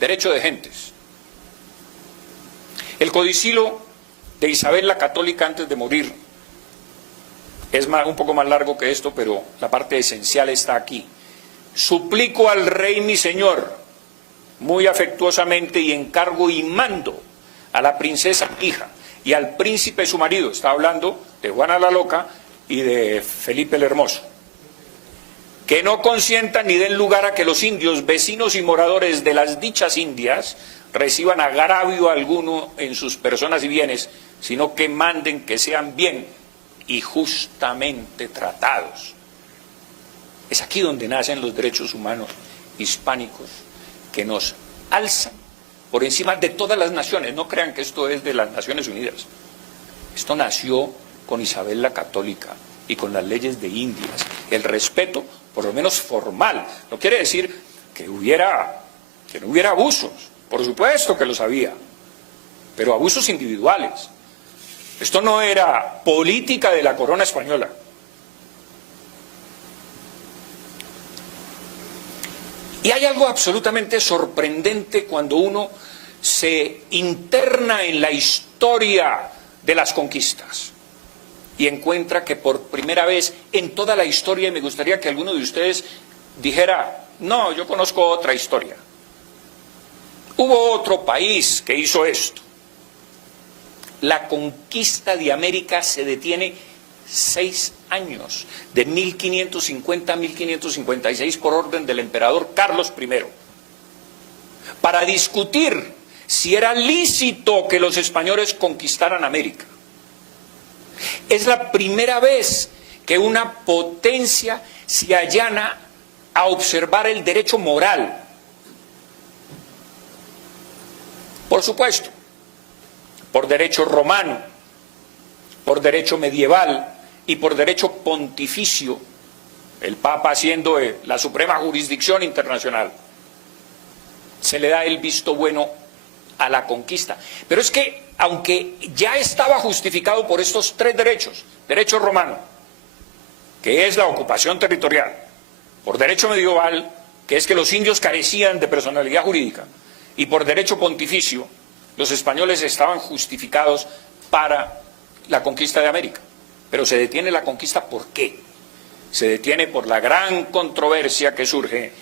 derecho de gentes. El codicilo de Isabel la Católica antes de morir es un poco más largo que esto, pero la parte esencial está aquí. Suplico al rey mi señor, muy afectuosamente, y encargo y mando a la princesa hija y al príncipe su marido, está hablando de Juana la Loca y de Felipe el Hermoso, que no consientan ni den lugar a que los indios, vecinos y moradores de las dichas Indias, reciban agravio alguno en sus personas y bienes, sino que manden que sean bien y justamente tratados. Es aquí donde nacen los derechos humanos hispánicos que nos alzan por encima de todas las naciones. No crean que esto es de las Naciones Unidas. Esto nació con Isabel la Católica y con las leyes de Indias. El respeto, por lo menos formal, no quiere decir que no hubiera abusos. Por supuesto que los había, pero abusos individuales. Esto no era política de la corona española. Y hay algo absolutamente sorprendente cuando uno se interna en la historia de las conquistas y encuentra que por primera vez en toda la historia, y me gustaría que alguno de ustedes dijera, no, yo conozco otra historia. Hubo otro país que hizo esto. La conquista de América se detiene 6 años, de 1550 a 1556, por orden del emperador Carlos I, para discutir si era lícito que los españoles conquistaran América. Es la primera vez que una potencia se allana a observar el derecho moral. Por supuesto, por derecho romano, por derecho medieval y por derecho pontificio, el Papa siendo la suprema jurisdicción internacional, se le da el visto bueno a la conquista. Pero es que, aunque ya estaba justificado por estos 3 derechos, derecho romano, que es la ocupación territorial, por derecho medieval, que es que los indios carecían de personalidad jurídica, y por derecho pontificio, los españoles estaban justificados para la conquista de América. Pero se detiene la conquista, ¿por qué? Se detiene por la gran controversia que surge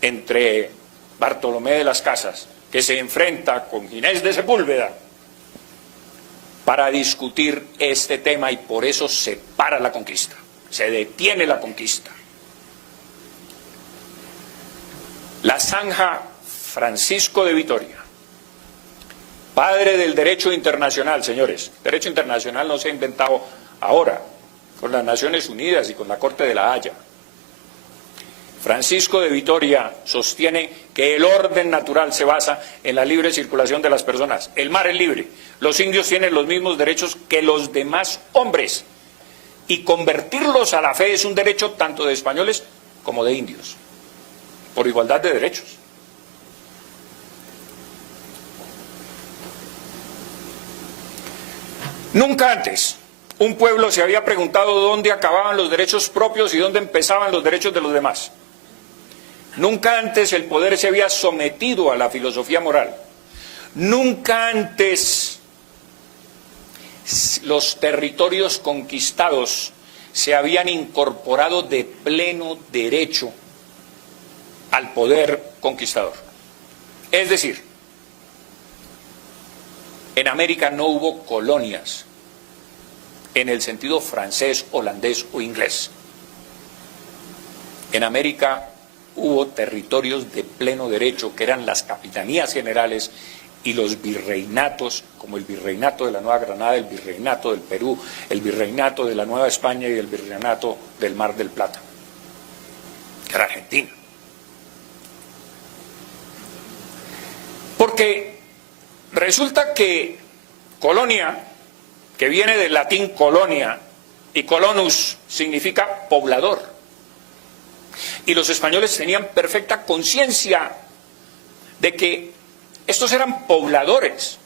entre Bartolomé de las Casas, que se enfrenta con Ginés de Sepúlveda, para discutir este tema, y por eso se para la conquista, se detiene la conquista. La zanja Francisco de Vitoria, padre del derecho internacional, señores. Derecho internacional no se ha inventado ahora, con las Naciones Unidas y con la Corte de la Haya. Francisco de Vitoria sostiene que el orden natural se basa en la libre circulación de las personas. El mar es libre. Los indios tienen los mismos derechos que los demás hombres. Y convertirlos a la fe es un derecho tanto de españoles como de indios, por igualdad de derechos. Nunca antes un pueblo se había preguntado dónde acababan los derechos propios y dónde empezaban los derechos de los demás. Nunca antes el poder se había sometido a la filosofía moral. Nunca antes los territorios conquistados se habían incorporado de pleno derecho al poder conquistador. Es decir, en América no hubo colonias en el sentido francés, holandés o inglés. En América hubo territorios de pleno derecho, que eran las capitanías generales y los virreinatos, como el virreinato de la Nueva Granada, el virreinato del Perú, el virreinato de la Nueva España y el virreinato del Mar del Plata, que era Argentina. Porque resulta que colonia, que viene del latín colonia, y colonus significa poblador, y los españoles tenían perfecta conciencia de que estos eran pobladores.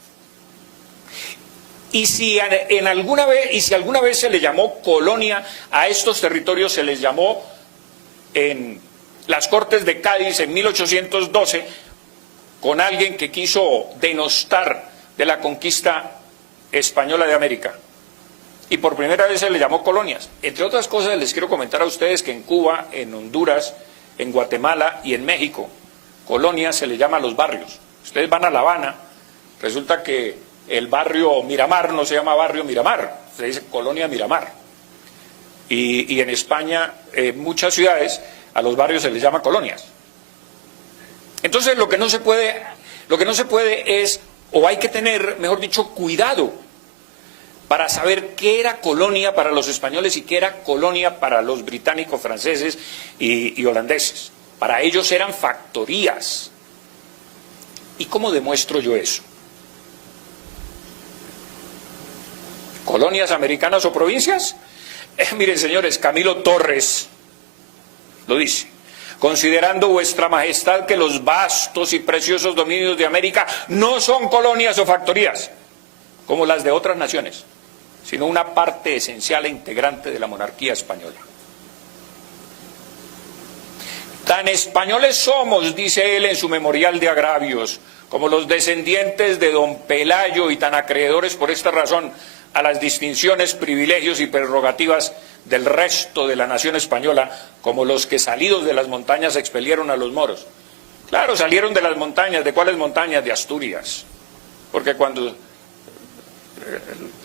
Y si alguna vez se le llamó colonia a estos territorios, se les llamó en las Cortes de Cádiz en 1812 con alguien que quiso denostar de la conquista española de América. Y por primera vez se le llamó colonias. Entre otras cosas, les quiero comentar a ustedes que en Cuba, en Honduras, en Guatemala y en México, colonias se le llama a los barrios. Ustedes van a La Habana, resulta que el barrio Miramar no se llama barrio Miramar, se dice colonia Miramar. Y en España, en muchas ciudades, a los barrios se les llama colonias. Entonces lo que no se puede es, o hay que tener, mejor dicho, cuidado para saber qué era colonia para los españoles y qué era colonia para los británicos, franceses y holandeses. Para ellos eran factorías. ¿Y cómo demuestro yo eso? ¿Colonias americanas o provincias? Miren, señores, Camilo Torres lo dice. Considerando vuestra majestad que los vastos y preciosos dominios de América no son colonias o factorías, como las de otras naciones, sino una parte esencial e integrante de la monarquía española. Tan españoles somos, dice él en su memorial de agravios, como los descendientes de don Pelayo, y tan acreedores por esta razón a las distinciones, privilegios y prerrogativas del resto de la nación española, como los que salidos de las montañas expelieron a los moros. Claro, salieron de las montañas. ¿De cuáles montañas? De Asturias. Porque cuando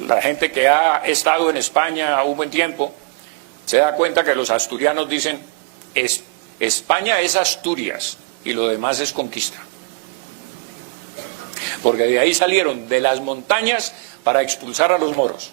la gente que ha estado en España un buen tiempo se da cuenta que los asturianos dicen: España es Asturias y lo demás es conquista. Porque de ahí salieron, de las montañas, para expulsar a los moros.